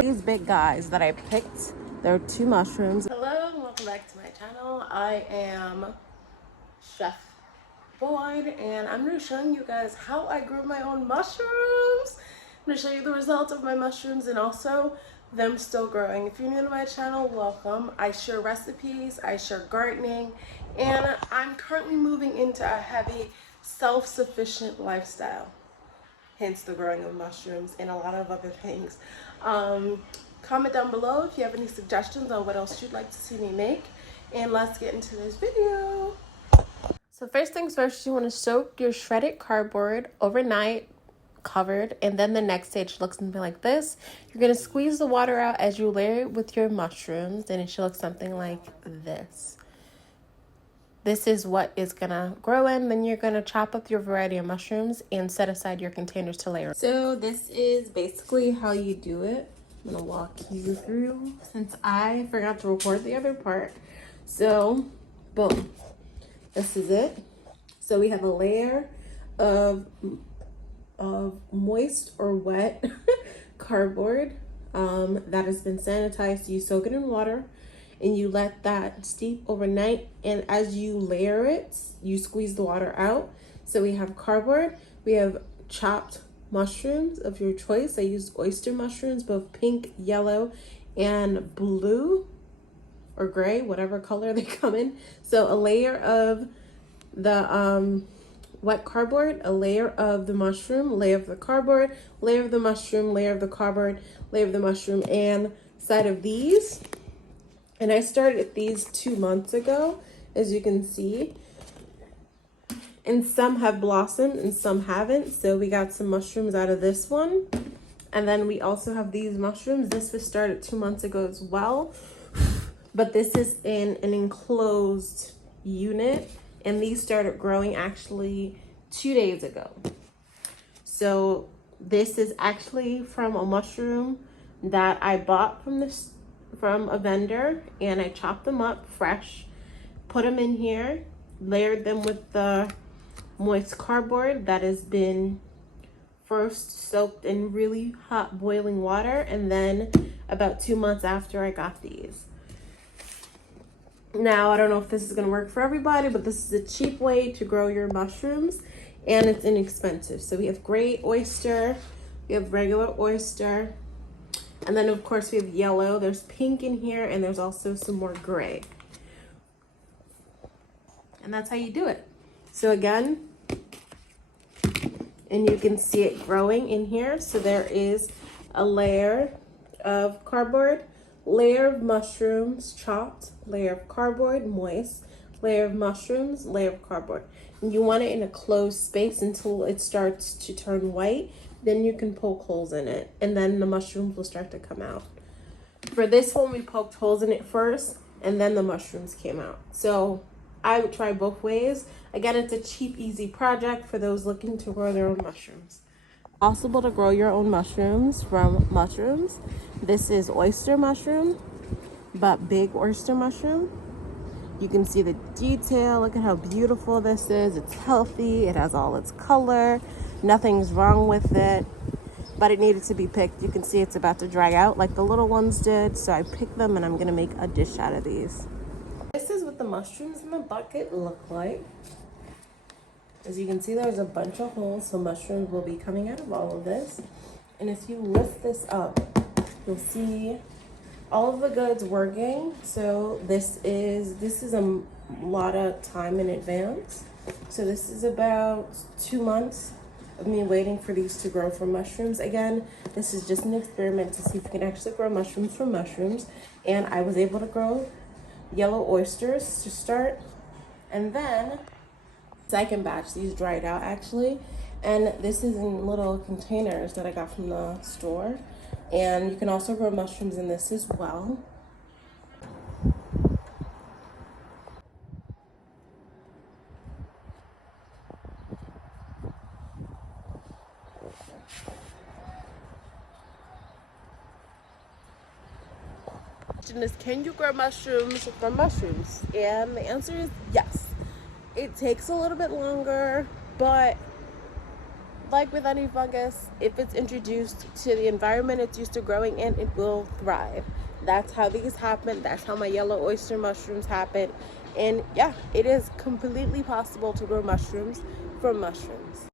These big guys that I picked, they're 2 mushrooms. Hello and welcome back to my channel. I am Chef Boyd and I'm going to be showing you guys how I grew my own mushrooms. I'm going to show you the results of my mushrooms and also them still growing. If you're new to my channel, welcome. I share recipes, I share gardening, and I'm currently moving into a heavy self-sufficient lifestyle. Hence the growing of mushrooms and a lot of other things. Comment down below if you have any suggestions on what else you'd like to see me make, and let's get into this video. So first things first, you want to soak your shredded cardboard overnight, covered, and then the next day it should look something like this. You're going to squeeze the water out as you layer it with your mushrooms, and it should look something like this. This is what is gonna grow in. Then you're gonna chop up your variety of mushrooms and set aside your containers to layer. So this is basically how you do it. I'm gonna walk you through since I forgot to record the other part. So boom, this is it. So we have a layer of moist or wet cardboard that has been sanitized. You soak it in water and you let that steep overnight, and as you layer it, you squeeze the water out. So we have cardboard, we have chopped mushrooms of your choice. I used oyster mushrooms, both pink, yellow, and blue or gray, whatever color they come in. So a layer of the wet cardboard, a layer of the mushroom, layer of the cardboard, layer of the mushroom, layer of the cardboard, layer of the mushroom, and side of these. And I started these 2 months ago, as you can see. And some have blossomed and some haven't. So we got some mushrooms out of this one. And then we also have these mushrooms. This was started 2 months ago as well. But this is in an enclosed unit. And these started growing actually 2 days ago. So this is actually from a mushroom that I bought from a vendor, and I chopped them up fresh, put them in here, layered them with the moist cardboard that has been first soaked in really hot boiling water, and then about 2 months after I got these. Now, I don't know if this is going to work for everybody, but this is a cheap way to grow your mushrooms, and it's inexpensive. So we have gray oyster, we have regular oyster, and then of course we have yellow. There's pink in here, and there's also some more gray. And that's how you do it. So again, and you can see it growing in here. So there is a layer of cardboard, layer of mushrooms chopped, layer of cardboard moist, layer of mushrooms, layer of cardboard. And you want it in a closed space until it starts to turn white. Then you can poke holes in it, and then the mushrooms will start to come out. For this one, we poked holes in it first, and then the mushrooms came out. So I would try both ways. Again, it's a cheap, easy project for those looking to grow their own mushrooms. Possible to grow your own mushrooms from mushrooms. This is oyster mushroom, but big oyster mushroom. You can see the detail. Look at how beautiful this is. It's healthy. It has all its color. Nothing's wrong with it, but it needed to be picked. You can see it's about to dry out like the little ones did. So I picked them, and I'm gonna make a dish out of these. This is what the mushrooms in the bucket look like. As you can see, there's a bunch of holes, so mushrooms will be coming out of all of this. And if you lift this up, you'll see all of the goods working. So this is a lot of time in advance. So this is about 2 months of me waiting for these to grow from mushrooms. Again, this is just an experiment to see if you can actually grow mushrooms from mushrooms. And I was able to grow yellow oysters to start. And then second batch, these dried out actually. And this is in little containers that I got from the store. And you can also grow mushrooms in this as well. Is, can you grow mushrooms from mushrooms? And the answer is yes. It takes a little bit longer, but like with any fungus, if it's introduced to the environment it's used to growing in, it will thrive. That's how these happen. That's how my yellow oyster mushrooms happen. And yeah, it is completely possible to grow mushrooms from mushrooms.